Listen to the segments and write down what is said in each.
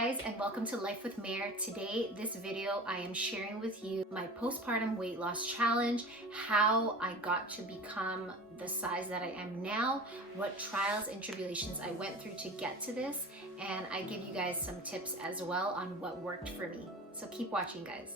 guys, and welcome to Life with Mare. Today, this video, I am sharing with you my postpartum weight loss challenge, how I got to become the size that I am now, what trials and tribulations I went through to get to this, and I give you guys some tips as well on what worked for me. So keep watching, guys.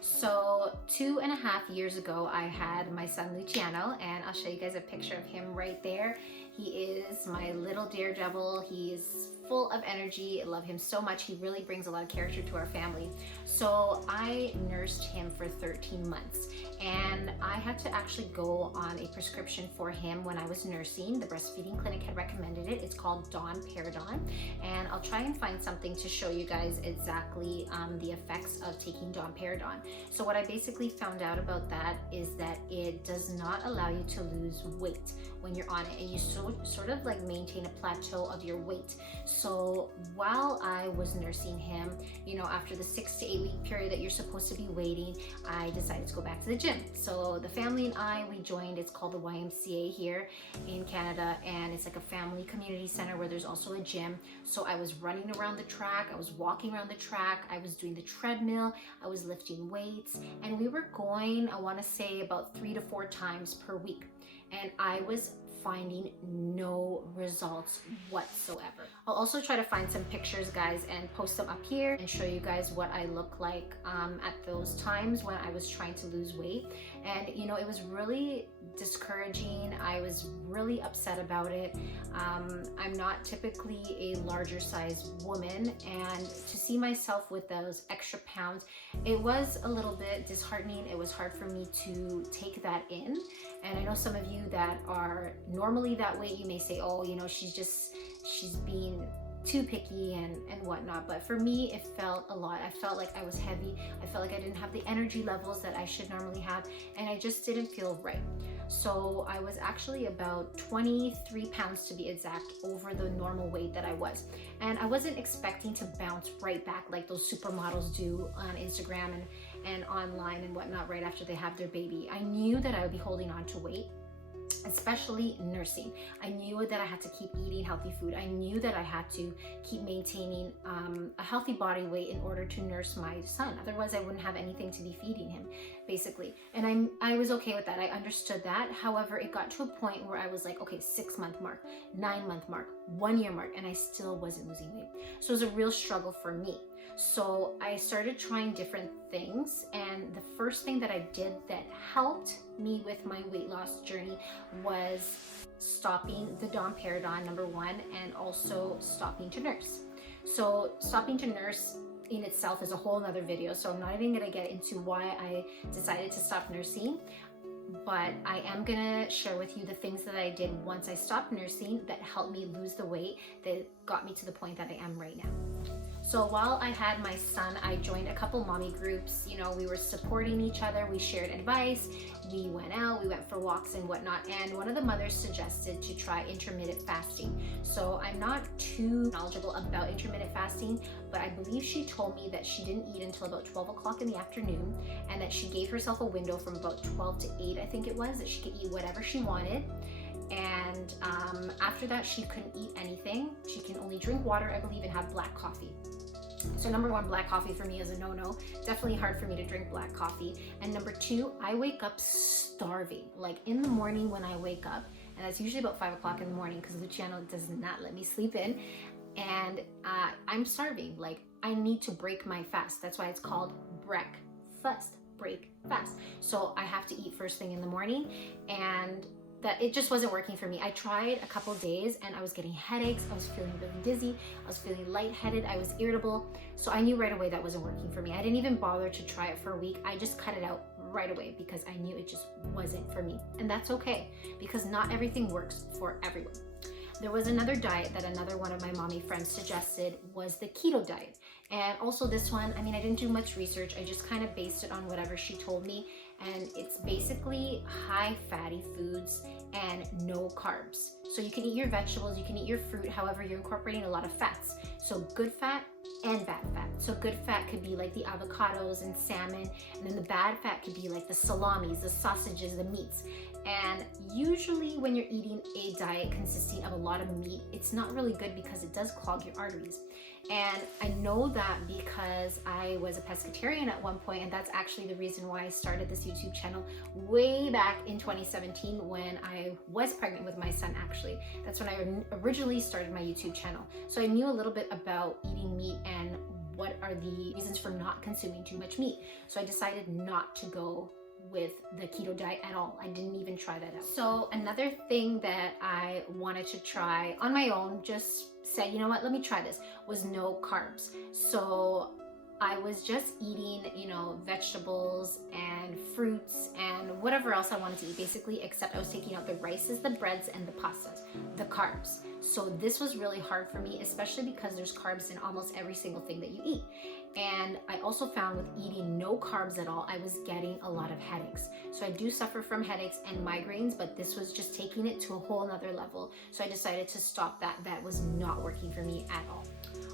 So 2.5 years ago, I had my son Luciano, and I'll show you guys a picture of him right there. He is my little daredevil. He is full of energy. I love him so much. He really brings a lot of character to our family. So I nursed him for 13 months, and I had to actually go on a prescription for him when I was nursing. The breastfeeding clinic had recommended it. It's called Domperidone, and I'll try and find something to show you guys exactly the effects of taking Domperidone. So what I basically found out about that is that it does not allow you to lose weight when you're on it, and you sort of like maintain a plateau of your weight. So while I was nursing him, you know, after the 6 to 8 week period that you're supposed to be waiting, I decided to go back to the gym. So the family and I, we joined, it's called the YMCA here in Canada, and it's like a family community center where there's also a gym. So I was running around the track, I was walking around the track, I was doing the treadmill, I was lifting weights, and we were going, I want to say about 3 to 4 times per week. And I was finding no results whatsoever. I'll also try to find some pictures, guys, and post them up here and show you guys what I look like at those times when I was trying to lose weight. And you know, it was really discouraging. I was really upset about it. I'm not typically a larger size woman, and to see myself with those extra pounds, it was a little bit disheartening. It was hard for me to take that in. And I know some of you that are normally that weight, you may say, oh, you know, she's being too picky and whatnot. But for me, it felt a lot. I felt like I was heavy. I felt like I didn't have the energy levels that I should normally have, and I just didn't feel right. So I was actually about 23 pounds to be exact over the normal weight that I was. And I wasn't expecting to bounce right back like those supermodels do on Instagram and online and whatnot right after they have their baby. I knew that I would be holding on to weight, especially nursing. I knew that I had to keep eating healthy food. I knew that I had to keep maintaining a healthy body weight in order to nurse my son. Otherwise, I wouldn't have anything to be feeding him, basically. And I was okay with that. I understood that. However, it got to a point where I was like, okay, 6-month mark, 9-month mark, 1 year mark, and I still wasn't losing weight. So it was a real struggle for me. So I started trying different things, and the first thing that I did that helped me with my weight loss journey was stopping the Domperidone, number 1, and also stopping to nurse. So stopping to nurse in itself is a whole nother video, so I'm not even gonna get into why I decided to stop nursing, but I am gonna share with you the things that I did once I stopped nursing that helped me lose the weight that got me to the point that I am right now. So while I had my son, I joined a couple mommy groups. You know, we were supporting each other, we shared advice, we went out, we went for walks and whatnot, and one of the mothers suggested to try intermittent fasting. So I'm not too knowledgeable about intermittent fasting, but I believe she told me that she didn't eat until about 12 o'clock in the afternoon, and that she gave herself a window from about 12 to 8, I think it was, that she could eat whatever she wanted. And after that, she couldn't eat anything. She can only drink water, I believe, and have black coffee. So number 1, black coffee for me is a no-no. Definitely hard for me to drink black coffee. And number 2, I wake up starving. Like in the morning when I wake up, and that's usually about 5 o'clock in the morning because Luciano does not let me sleep in, and I'm starving. Like I need to break my fast. That's why it's called breakfast, break fast. So I have to eat first thing in the morning, and that it just wasn't working for me. I tried a couple days and I was getting headaches, I was feeling really dizzy, I was feeling lightheaded, I was irritable. So I knew right away that wasn't working for me. I didn't even bother to try it for a week. I just cut it out right away because I knew it just wasn't for me. And that's okay, because not everything works for everyone. There was another diet that another one of my mommy friends suggested, was the Keto Diet. And also this one, I mean, I didn't do much research. I just kind of based it on whatever she told me. and it's basically high fatty foods and no carbs. So you can eat your vegetables, you can eat your fruit, however you're incorporating a lot of fats. So good fat and bad fat. So good fat could be like the avocados and salmon, and then the bad fat could be like the salamis, the sausages, the meats. And usually when you're eating a diet consisting of a lot of meat, it's not really good because it does clog your arteries. And I know that because I was a pescatarian at one point, and that's actually the reason why I started this YouTube channel way back in 2017 when I was pregnant with my son, actually. That's when I originally started my YouTube channel. So I knew a little bit about eating meat and what are the reasons for not consuming too much meat. So I decided not to go with the keto diet at all. I didn't even try that out. So another thing that I wanted to try on my own, just said, you know what, let me try this, was no carbs. So I was just eating, you know, vegetables and fruits and whatever else I wanted to eat, basically, except I was taking out the rices, the breads, and the pastas, the carbs. So this was really hard for me, especially because there's carbs in almost every single thing that you eat. And I also found with eating no carbs at all, I was getting a lot of headaches. So I do suffer from headaches and migraines, but this was just taking it to a whole nother level. So I decided to stop that. That was not working for me at all.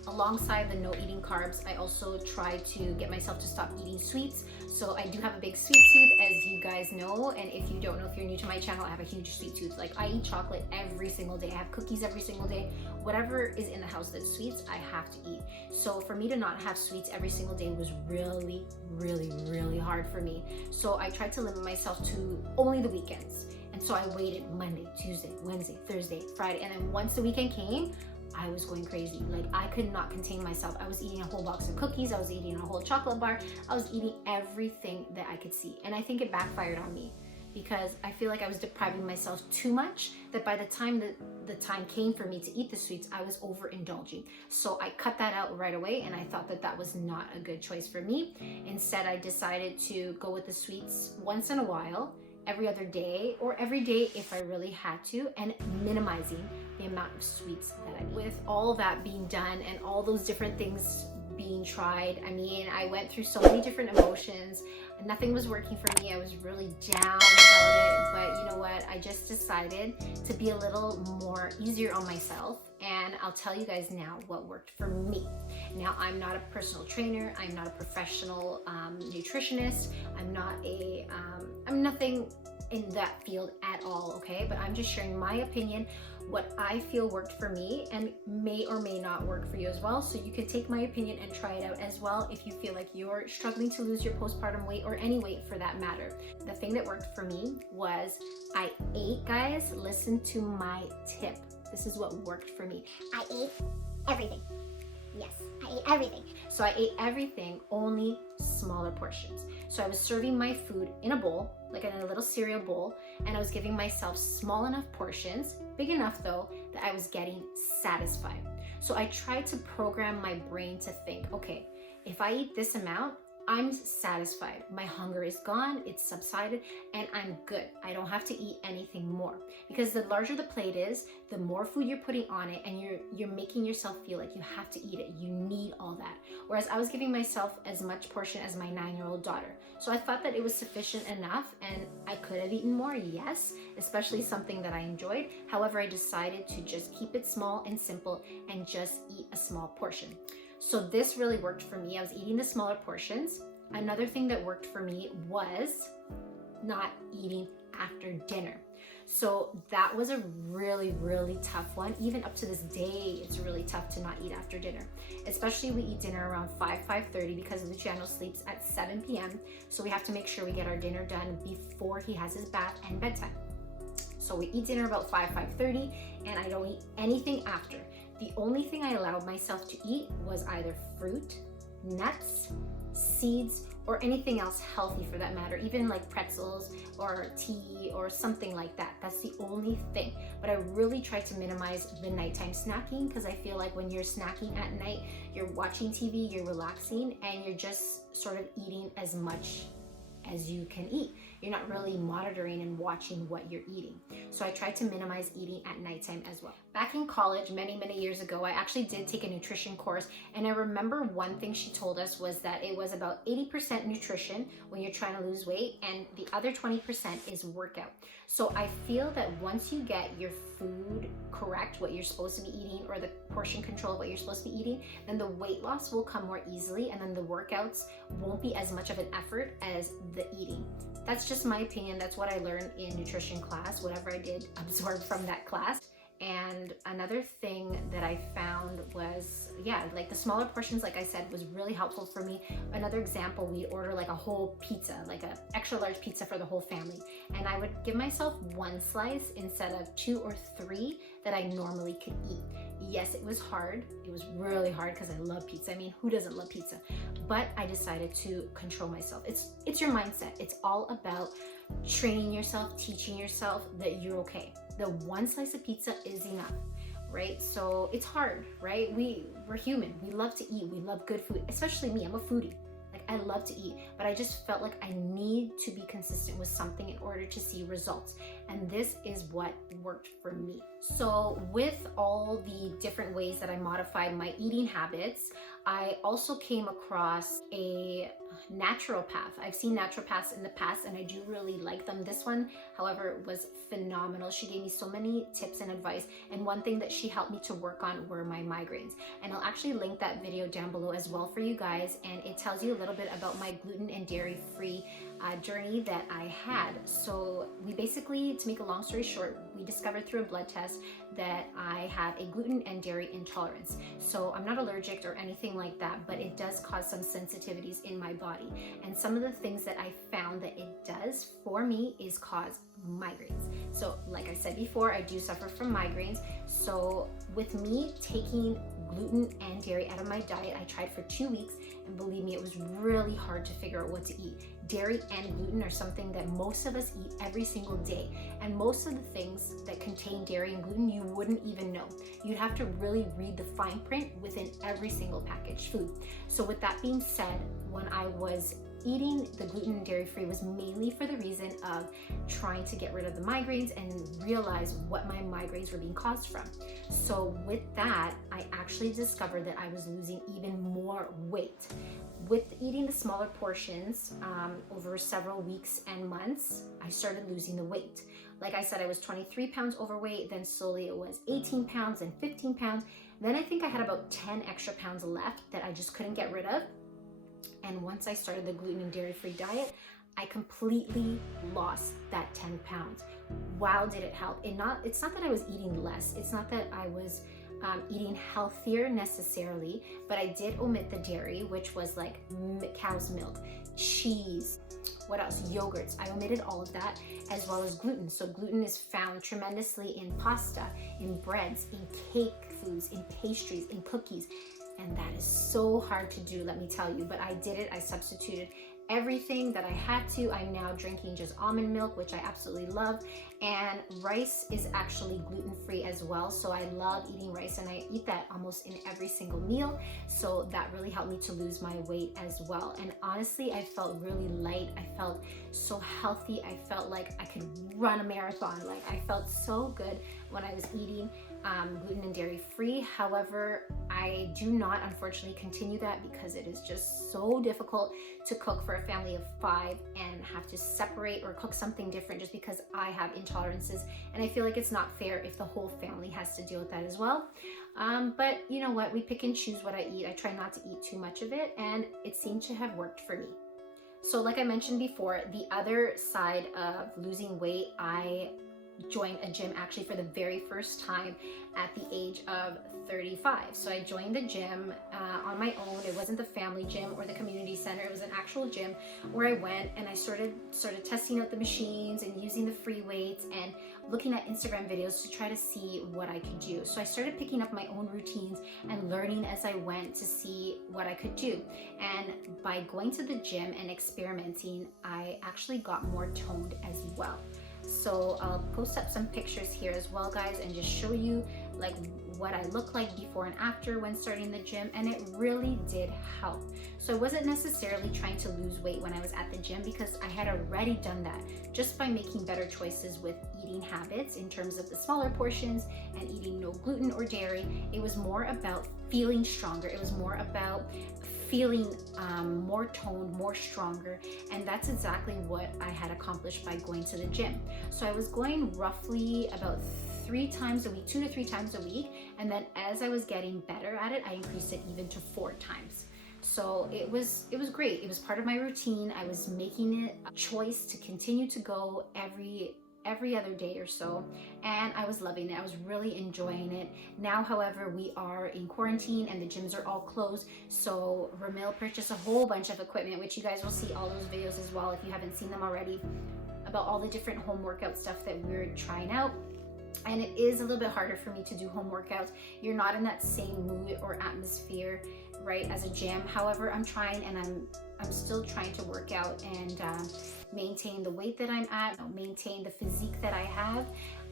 Alongside the no eating carbs, I also tried to get myself to stop eating sweets. So I do have a big sweet tooth, as you guys know. And if you don't know, if you're new to my channel, I have a huge sweet tooth. Like, I eat chocolate every single day. I have cookies every single day. Whatever is in the house that's sweets, I have to eat. So for me to not have sweets every single day was really, really, really hard for me. So I tried to limit myself to only the weekends. And so I waited Monday, Tuesday, Wednesday, Thursday, Friday. And then once the weekend came, I was going crazy. Like, I could not contain myself. I was eating a whole box of cookies. I was eating a whole chocolate bar. I was eating everything that I could see. And I think it backfired on me because I feel like I was depriving myself too much, that by the time the time came for me to eat the sweets, I was overindulging. So I cut that out right away, and I thought that that was not a good choice for me. Instead, I decided to go with the sweets once in a while, every other day, or every day if I really had to, and minimizing the amount of sweets that I eat. With all that being done and all those different things being tried, I mean, I went through so many different emotions. Nothing was working for me. I was really down about it, but you know what? I just decided to be a little more easier on myself, and I'll tell you guys now what worked for me. Now, I'm not a personal trainer. I'm not a professional nutritionist. I'm nothing in that field at all, okay? But I'm just sharing my opinion, what I feel worked for me, and may or may not work for you as well. So you can take my opinion and try it out as well if you feel like you're struggling to lose your postpartum weight, or any weight for that matter. The thing that worked for me was I ate, guys, listen to my tip. This is what worked for me. I ate everything. Yes, I ate everything. So I ate everything, only smaller portions. So I was serving my food in a bowl, like in a little cereal bowl, and I was giving myself small enough portions, big enough though, that I was getting satisfied. So I tried to program my brain to think, okay, if I eat this amount, I'm satisfied. My hunger is gone, it's subsided, and I'm good. I don't have to eat anything more. Because the larger the plate is, the more food you're putting on it, and you're making yourself feel like you have to eat it. You need all that. Whereas I was giving myself as much portion as my 9-year-old daughter. So I thought that it was sufficient enough, and I could have eaten more, yes, especially something that I enjoyed. However, I decided to just keep it small and simple and just eat a small portion. So this really worked for me. I was eating the smaller portions. Another thing that worked for me was not eating after dinner. So that was a really, really tough one. Even up to this day, it's really tough to not eat after dinner. Especially we eat dinner around 5:30 because Luciano sleeps at 7 p.m. So we have to make sure we get our dinner done before he has his bath and bedtime. So we eat dinner about 5:30, and I don't eat anything after. The only thing I allowed myself to eat was either fruit, nuts, seeds, or anything else healthy for that matter, even like pretzels or tea or something like that. That's the only thing. But I really try to minimize the nighttime snacking, because I feel like when you're snacking at night, you're watching TV, you're relaxing, and you're just sort of eating as much as you can eat. You're not really monitoring and watching what you're eating. So I try to minimize eating at nighttime as well. Back in college, many years ago, I actually did take a nutrition course, and I remember one thing she told us was that it was about 80% nutrition when you're trying to lose weight, and the other 20% is workout. So I feel that once you get your food correct, what you're supposed to be eating, or the portion control of what you're supposed to be eating, then the weight loss will come more easily, and then the workouts won't be as much of an effort as the eating. That's just my opinion. That's what I learned in nutrition class, whatever I did absorb from that class. And another thing that I found was, like the smaller portions, like I said, was really helpful for me. Another example, we'd order like a whole pizza, like an extra large pizza for the whole family. And I would give myself one slice instead of 2 or 3 that I normally could eat. Yes, it was hard. It was really hard because I love pizza. I mean, who doesn't love pizza? But I decided to control myself. It's your mindset. It's all about training yourself, teaching yourself that you're okay. The one slice of pizza is enough, right? So it's hard, right? We're human. We love to eat. We love good food, especially me. I'm a foodie. Like, I love to eat, but I just felt like I need to be consistent with something in order to see results. And this is what worked for me. So with all the different ways that I modified my eating habits, I also came across a naturopath. I've seen naturopaths in the past and I do really like them. This one, however, was phenomenal. She gave me so many tips and advice, and one thing that she helped me to work on were my migraines. And I'll actually link that video down below as well for you guys, and it tells you a little bit about my gluten and dairy free journey that I had. So we basically, to make a long story short, we discovered through a blood test that I have a gluten and dairy intolerance. So I'm not allergic or anything like that, but it does cause some sensitivities in my body. And some of the things that I found that it does for me is cause migraines. So like I said before, I do suffer from migraines. So with me taking gluten and dairy out of my diet, I tried for 2 weeks, and believe me, it was really hard to figure out what to eat. Dairy and gluten are something that most of us eat every single day, and most of the things that contain dairy and gluten you wouldn't even know. You'd have to really read the fine print within every single packaged food. So with that being said, when I was eating the gluten and dairy free was mainly for the reason of trying to get rid of the migraines and realize what my migraines were being caused from. So with that, I actually discovered that I was losing even more weight. With eating the smaller portions over several weeks and months, I started losing the weight. Like I said, I was 23 pounds overweight, then slowly it was 18 pounds and 15 pounds. Then I think I had about 10 extra pounds left that I just couldn't get rid of. And once I started the gluten and dairy free diet, I completely lost that 10 pounds. Wow, did it help? It's not that I was eating less. It's not that I was eating healthier necessarily, but I did omit the dairy, which was like cow's milk, cheese, what else? Yogurts. I omitted all of that, as well as gluten. So gluten is found tremendously in pasta, in breads, in cake foods, in pastries, in cookies. And that is so hard to do, let me tell you, but I did it. I substituted everything that I had to. I'm now drinking just almond milk, which I absolutely love. And rice is actually gluten-free as well. So I love eating rice, and I eat that almost in every single meal. So that really helped me to lose my weight as well. And honestly, I felt really light. I felt so healthy. I felt like I could run a marathon. Like, I felt so good when I was eating gluten and dairy free. However, I do not unfortunately continue that because it is just so difficult to cook for a family of 5 and have to separate or cook something different just because I have intolerances, and I feel like it's not fair if the whole family has to deal with that as well. But you know what, we pick and choose what I eat. I try not to eat too much of it, and it seemed to have worked for me. So like I mentioned before, the other side of losing weight, I joined a gym actually for the very first time at the age of 35. So I joined the gym on my own. It wasn't the family gym or the community center. It was an actual gym where I went and I started testing out the machines and using the free weights and looking at Instagram videos to try to see what I could do. So I started picking up my own routines and learning as I went to see what I could do. And by going to the gym and experimenting, I actually got more toned as well. So I'll post up some pictures here as well, guys, and just show you like what I look like before and after when starting the gym, and it really did help. So I wasn't necessarily trying to lose weight when I was at the gym, because I had already done that just by making better choices with eating habits in terms of the smaller portions and eating no gluten or dairy. It was more about feeling stronger. It was more about feeling more toned, more stronger, and that's exactly what I had accomplished by going to the gym. So I was going roughly about 3 times a week, 2 to 3 times a week, and then as I was getting better at it, I increased it even to 4 times. So it was great. It was part of my routine. I was making it a choice to continue to go every other day or so, and I was loving it. I was really enjoying it. Now, however, we are in quarantine and the gyms are all closed, so Ramil purchased a whole bunch of equipment, which you guys will see all those videos as well if you haven't seen them already, about all the different home workout stuff that we're trying out. And it is a little bit harder for me to do home workouts. You're not in that same mood or atmosphere, right, as a gym. However, I'm trying, and I'm still trying to work out and maintain the weight that I'm at, maintain the physique that I have.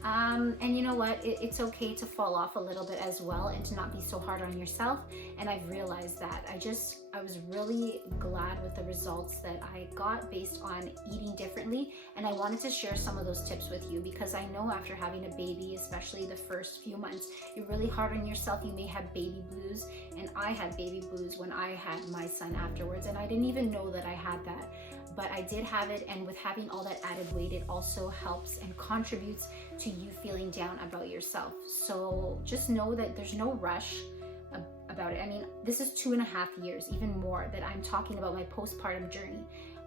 And you know what, it's okay to fall off a little bit as well, and to not be so hard on yourself. And I've realized that I was really glad with the results that I got based on eating differently, and I wanted to share some of those tips with you, because I know after having a baby, especially the first few months, you're really hard on yourself. You may have baby blues, and I had baby blues when I had my son afterwards, and I didn't even know that I had that, but I did have it. And with having all that added weight, it also helps and contributes to you feeling down about yourself. So just know that there's no rush about it. I mean, this is 2.5 years, even more, that I'm talking about my postpartum journey,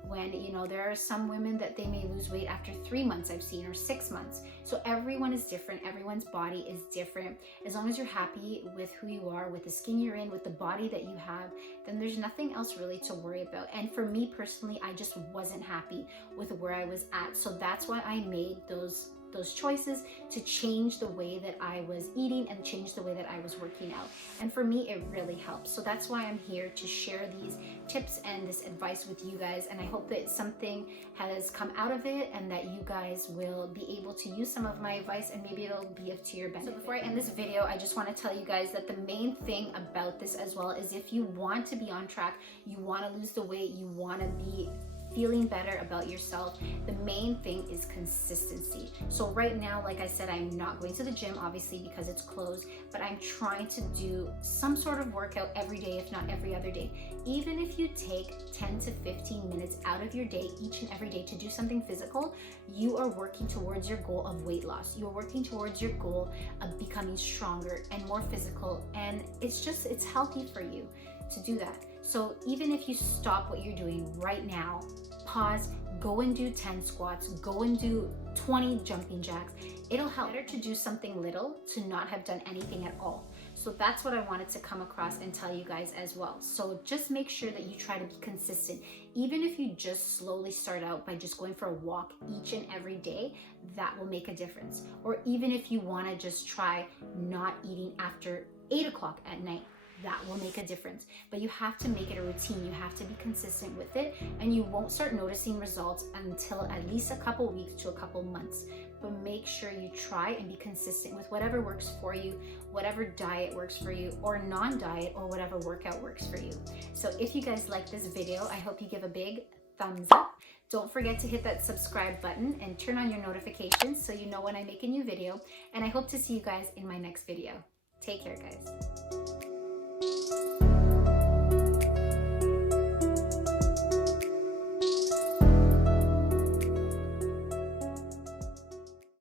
when, you know, there are some women that they may lose weight after 3 months, I've seen, or 6 months. So everyone is different. Everyone's body is different. As long as you're happy with who you are, with the skin you're in, with the body that you have, then there's nothing else really to worry about. And for me personally, I just wasn't happy with where I was at. So that's why I made those choices to change the way that I was eating and change the way that I was working out. And for me, it really helps. So that's why I'm here to share these tips and this advice with you guys. And I hope that something has come out of it, and that you guys will be able to use some of my advice, and maybe it'll be to your benefit. So before I end this video, I just want to tell you guys that the main thing about this as well is, if you want to be on track, you want to lose the weight, you want to be feeling better about yourself, the main thing is consistency. So right now, like I said, I'm not going to the gym, obviously, because it's closed, but I'm trying to do some sort of workout every day, if not every other day. Even if you take 10 to 15 minutes out of your day, each and every day, to do something physical, you are working towards your goal of weight loss. You're working towards your goal of becoming stronger and more physical, and it's healthy for you to do that. So even if you stop what you're doing right now, pause, go and do 10 squats, go and do 20 jumping jacks, it'll help. Better to do something little to not have done anything at all. So that's what I wanted to come across and tell you guys as well. So just make sure that you try to be consistent. Even if you just slowly start out by just going for a walk each and every day, that will make a difference. Or even if you want to just try not eating after 8 o'clock at night, that will make a difference. But you have to make it a routine. You have to be consistent with it, and you won't start noticing results until at least a couple weeks to a couple months. But make sure you try and be consistent with whatever works for you, whatever diet works for you, or non-diet, or whatever workout works for you. So if you guys like this video, I hope you give a big thumbs up. Don't forget to hit that subscribe button and turn on your notifications so you know when I make a new video. And I hope to see you guys in my next video. Take care, guys.